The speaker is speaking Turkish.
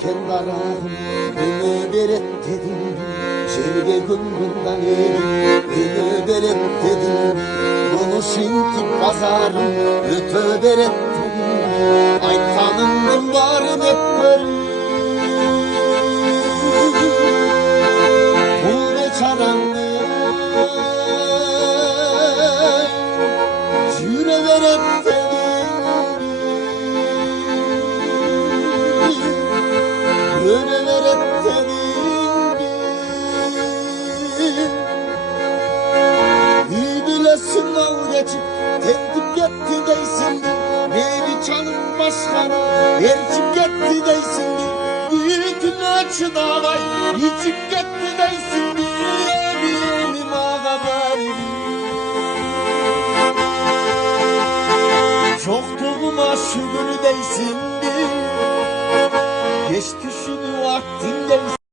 kendi arağım Günü beret dedim Şerge gönlümden yedim Günü beret dedim Bunu şimdi pazarım Öte beret dedim Ay tanındım varım hep görüm Bu ne çarandı Yüre veret Öne veret İyi bilesin al geçip Tendip gitti deysin Nevi canım başkanı Ercip gitti deysin Bir gün açı davay İçip gitti deysin Benim ağabeyim Çok doğuma şükür deysin Geçti şimdi vaktin deysin